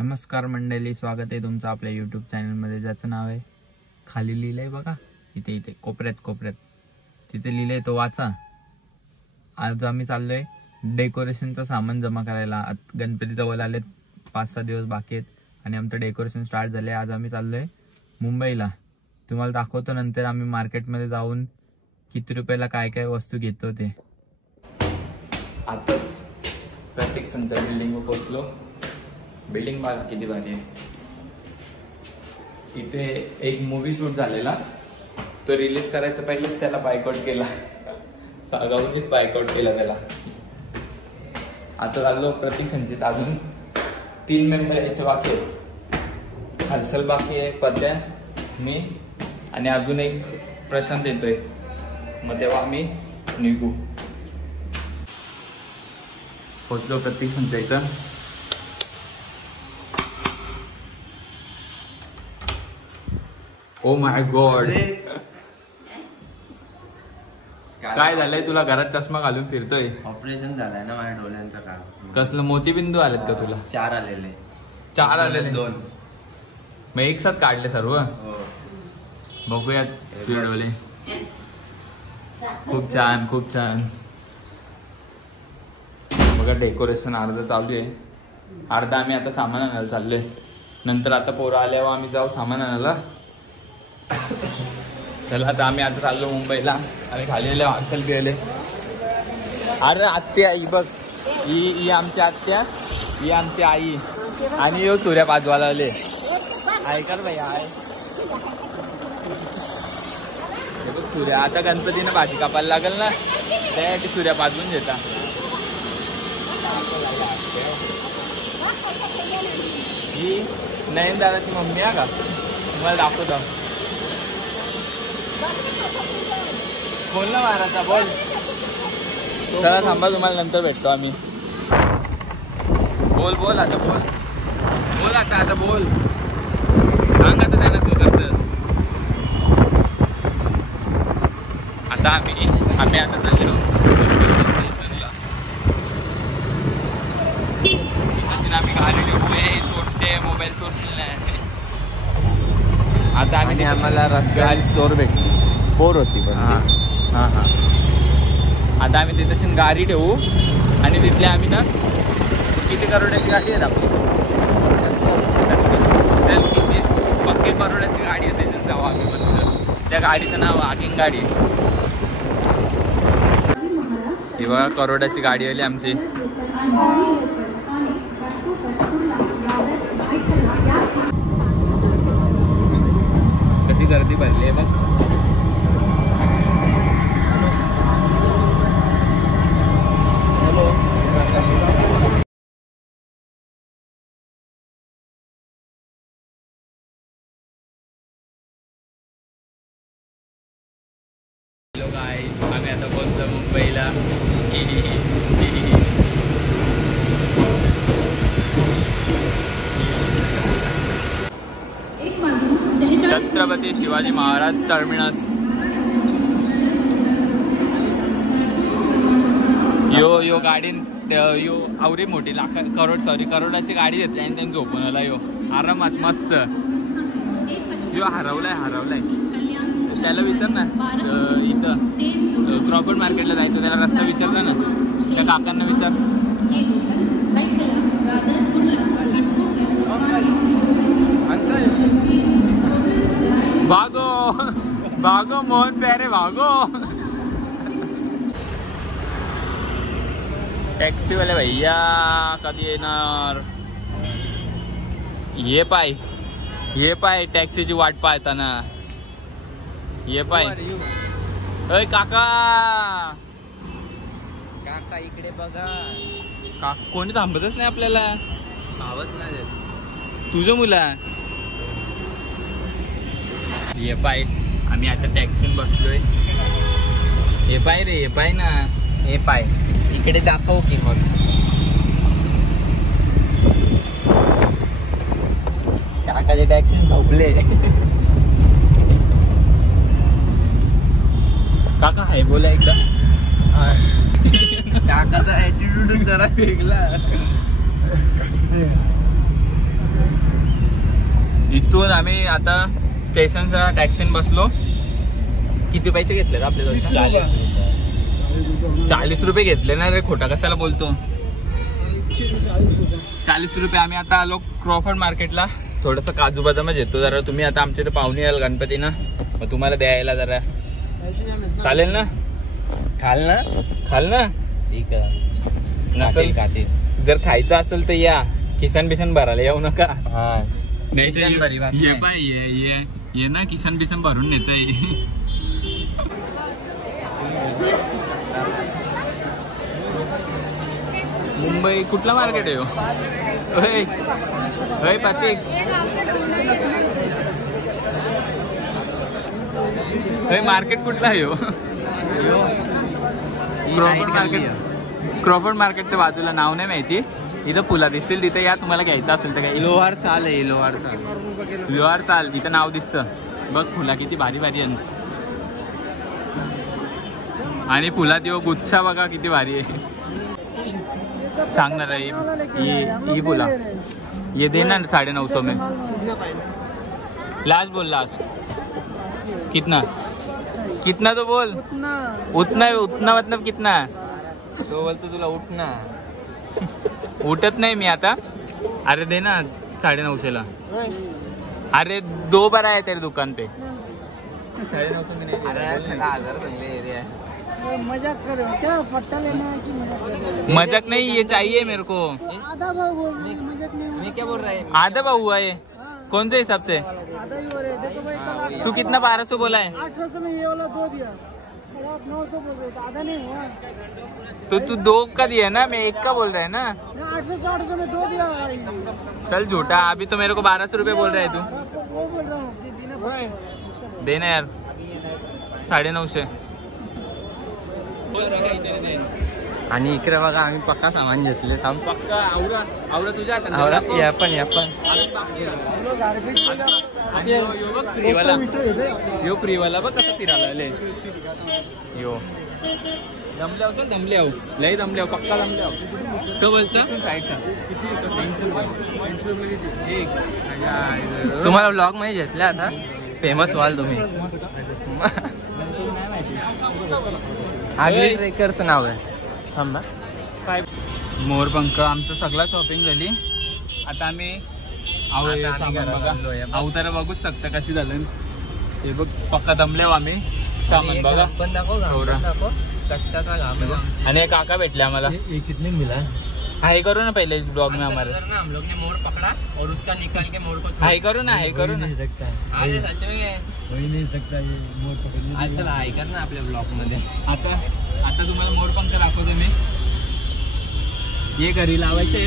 नमस्कार मंडळी, स्वागत आहे तुमचं आपल्या यूट्यूब चॅनलमध्ये, ज्याचं नाव आहे खाली लिहिलंय बघा, इथे इथे कोपऱ्यात तिथे लिहिलंय, तो वाचा. आज आम्ही चाललोय डेकोरेशनचं सामान जमा करायला. गणपती जवळ आलेत, 5-6 दिवस बाकी आहेत आणि आमचं डेकोरेशन स्टार्ट झालंय. आज आम्ही चाललोय मुंबईला. तुम्हाला दाखवतो नंतर आम्ही मार्केटमध्ये जाऊन किती रुपयाला काय काय वस्तू घेतो ते. आताच प्रत्येक संत बिल्डिंगवर पोहोचलो. बिल्डिंग बघा किती भारी आहे. इथे एक मूवी शूट झालेला, तो रिलीज करायचा पहिले त्याला बायकआउट केला, सागावूनच बायकआउट केला त्याला. आता लागलो प्रत्येक संचित. अजून 3 मेंबर यायचे बाकी आहेत. हर्षल बाकी आहे, पद्या, मी आणि अजून एक प्रशांत येतोय. मग तेव्हा आम्ही निघू. पोचलो प्रत्येक संच इथं. ओ माय गॉड, काय झालंय तुला? घरात चष्मा घालून फिरतोय? ऑपरेशन झालंय ना माझ्या डोळ्यांचं काम. कसलं मोतीबिंदू आलेत का तुला? 4 आलेले. 4 आलेले? 2 मग एक साथ काढले सर्व? बघूयात तुझे डोळे. खूप छान, खूप छान. बघा डेकोरेशन अर्ध चालू आहे, अर्धा आम्ही आता सामान आणायला चाललोय. नंतर आता पोरं आल्यावर आम्ही जाऊ सामान आणायला. चला आता आम्ही आता चाललो मुंबईला. आम्ही खाली हॉस्टेल गेले. अरे आत्या ही बघ, ही आमची आत्या, ही आमची आई आणि यो सूर्या पाजवाला आले. ऐकाल भाई, आहे सूर्या. आता गणपतीनं भाजी कापायला लागेल ना, त्यासाठी सूर्या पाजवून घेता. ही नयनदाराची मम्मी आहे का? तुम्हाला दाखवतो. बोल ना महाराजा, बोल. चला थांबा, तुम्हाला नंतर भेटतो आम्ही. बोल आता, बोल आता बोल. सांग आता त्यांना तू करतस. आता आम्ही आता चाललो आम्ही गाडी चोरते, मोबाईल चोरले. आता आम्ही आम्हाला रस्त्यात चोर भेटली, पोर होती पण. हां आता आम्ही तिथे गाडी ठेवू आणि तिथले आम्ही ना किती करोडाची गाडी आहे आपली, किती पक्के करोडाची गाडी आहे, त्याच्यात जाऊ आम्ही. मस्त त्या गाडीचं नाव आगिंग गाडी. ही बघा करोडाची गाडी आली आमची. कशी गर्दी भरली आहे बघ. आम्ही आता पोहोचलो मुंबईला. छत्रपती शिवाजी महाराज टर्मिनस. यो गाडी यो आवरी मोठी करोडाची गाडी घेतली आणि त्यांनी झोपून आला. यो आरामात मस्त. यो हरवलाय. त्याला विचार ना, इथं क्रॉफर्ड मार्केटला जायचं, त्याला रस्ता विचारला ना, त्या काकांना विचार. भागो मोहन प्यारे भागो. टॅक्सीवाले भैया कधी येणार? ये पाय टॅक्सीची वाट पाहताना. ये पाय. अय काका इकडे बघा. कोणी थांबतच नाही आपल्याला. आवाज नाही देत तुझं मुला. ये पाय, आम्ही आता टॅक्सीत बसलोय. हे पाय रे, हे पाय ना, हे पाय इकडे दाखव की. मग काकाचे टॅक्सी झोपले. काका हाय बोला एकदा. काकाचा ऍटिट्यूड जरा वेगळा. इथून आम्ही आता स्टेशनच्या टॅक्सीने बसलो. किती पैसे घेतले आपले? 40 रुपये घेतले ना रे, खोटा कशाला बोलतो. 40 रुपये. आम्ही आता आलो क्रॉफर्ड मार्केटला. थोडंसं काजू बदामच येतो जरा. तुम्ही आता आमच्या इथे पाहुणे याल गणपती ना, मग तुम्हाला द्यायला जरा चालेल ना? खाल ना ठीक आहे. नसेल जर खायचं असेल तर या, किसन बिसन भरायला येऊ नका. ये ना किसन बिसन भरून नेत. मुंबई कुठला मार्केट आहे हो? प्रतीक मार्केट कुठला आहे हो? क्रॉफर्ड मार्केटच्या बाजूला. नाव नाही माहिती. इथं फुला दिसतील तिथे या, तुम्हाला घ्यायचं असेल तर. काही लोहार चाल आहे. लोहार चाल इथं नाव दिसतं बघ. फुला किती भारी भारी आहे. आणि फुलात यो गुच्छा बघा किती भारी आहे. सांगणार आहे ये बोला. ये देना 950 में. लास्ट बोल. लास्ट कितना तो बोल. उतना मतलब कितना तो बोलतो तुला. उठना उठत नाही मी आता. अरे दे ना 950 ला. अरे 2 बार आहे तेरे दुकान पे. 950 में नहीं. अरे 1000 एरिया. मजाक कर रहे हो क्या? पट्टा लेना है कि मजाक नहीं, ये चाहिए मेरे को. आधा भाव. मैं क्या बोल रहा है? आधा भाव हुआ है. कौन से हिसाब से? आधा ही हो रहे. देखो भाई तू कितना 1200 बोला है? 800 में ये वाला 2 दिया. आप 900 बोल रहे हो, आधा नहीं हुआ. तो तू 2 का दिया ना, मैं 1 का बोल रहा है ना. 800 में 2 दिया. चल झूठा. अभी तो मेरे को 1200 रुपये बोल रहा है तू. वो बोल रहा हूँ देना यार 950. आणि इकडे बघा आम्ही पक्का सामान घेतले. पक्का आवरा तुझ्या या पण यो फ्रीवाला बघ कसं फिरायला. यो दमले लय दमले पक्का दमले. तो बोलतो तुम्हाला ब्लॉग मध्ये घेतला आता. फेमस व्हाल तुम्ही. आगरी ट्रेकरचं नाव आहे. थांबा. मोरपंख. आमचं सगळं शॉपिंग झाली. आता आम्ही अवतारा बघूच शकता कशी झालं ते बघ. पक्का दमले आम्ही. सामान बघा. आणि काका भेटले आम्हाला. कितने मिला हाई करो ना पहले ब्लॉग में हमारे. हम लोग ने मोर पकड़ा और उसका निकाल के मोर को हाई करो ना. हाई करो ना. अरे सच में होई नहीं सकता ये मोर पकड़ने. चला हाई कर ना आपल्या ब्लॉग मध्ये. आता तुम्हाला मोरपंख दाखवतो मी. ये घरी लावायचे.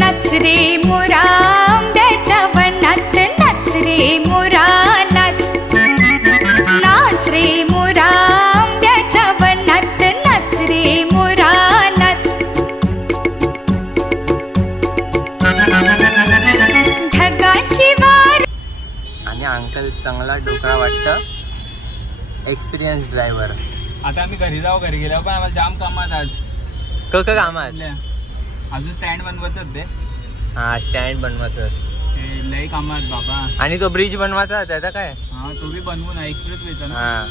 नच रे मोरा आंब्याच्या वनात. नच रे मोरा नाच. नाच रे मोरा आंब्याच्या वनात. नच रे मोरा नाच. ढगाची वार. आणि अंकल चांगला डोकरा वाटतं. Experience driver. आता आम्ही घरी गेल्यावर पण आम्हाला जाम कामात आज. कामात अजून स्टँड बनवायचं ते. हा स्टँड बनवायचं. लई कामात बाबा. आणि तो ब्रिज बनवायचा त्याचा काय? हा तो बी बनवू ना. एक्सप्रेस वेचा ना. हा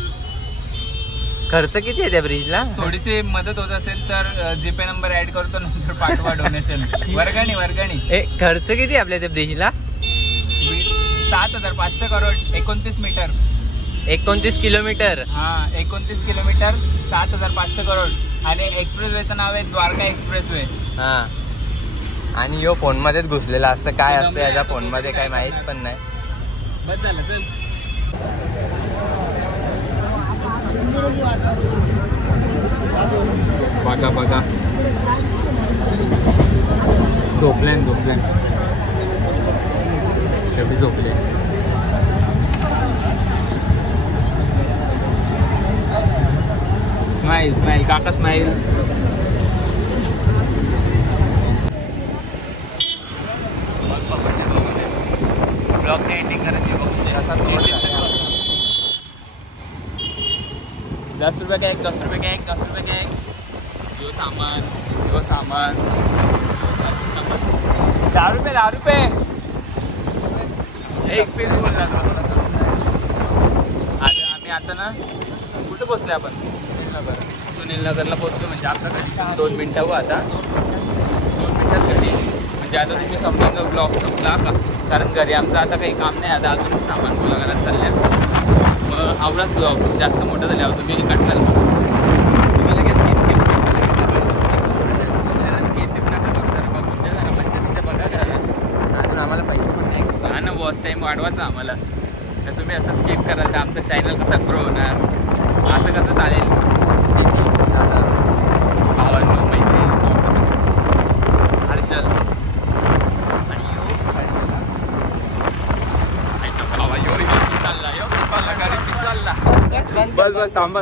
खर्च किती आहे त्या ब्रिजला? थोडीशी मदत होत असेल तर जीपे नंबर ऍड करतो नंतर पाठवा डोनेशन. वर्गणी. खर्च किती आपल्या त्या ब्रिजला? 7,500 करोड. 29 मीटर. 29 किलोमीटर. हा 29 किलोमीटर 7,500 करोड. आणि एक्सप्रेस वेचं नाव आहे द्वारका एक्सप्रेस वे. हा आणि यो फोन मध्येच घुसलेला असतं. काय असतं याच्या फोन मध्ये काय माहित पण नाही. बस झालं चल. बघा झोपले. कधी झोपले. स्माइल काका स्माइल. ब्लॉगची एडिटिंग करायची. 10 रुपये का एक. 10 रुपये का एक. 10 रुपये का एक. यो सामान ₹10 एक पीस बोलला. आम्ही आता ना कुठे पोचलोय आपण? सुनील नगरला पोचलो. म्हणजे आपल्या घरी 2 मिनिटं हो आता 2 मिनिटात घरी. म्हणजे आता तुम्ही समजा ब्लॉग संपला का, कारण घरी आमचं आता काही काम नाही. आता अजून सामान गोळा करायला चालल्या. मग आवडत ब्लॉग जास्त मोठं झाल्यावर तुम्ही कंटाळा तुम्ही लगेच अजून आम्हाला पैसे पण नाही. हा ना, वॉच टाईम वाढवायचा आम्हाला. तर तुम्ही असं स्किप कराल तर आमचं चॅनल कसं ग्रो होणार? असं कसं चालेल? भावांनो, मैत्री, हर्षल आणि भावा चालला घरी चालला. बस थांबा.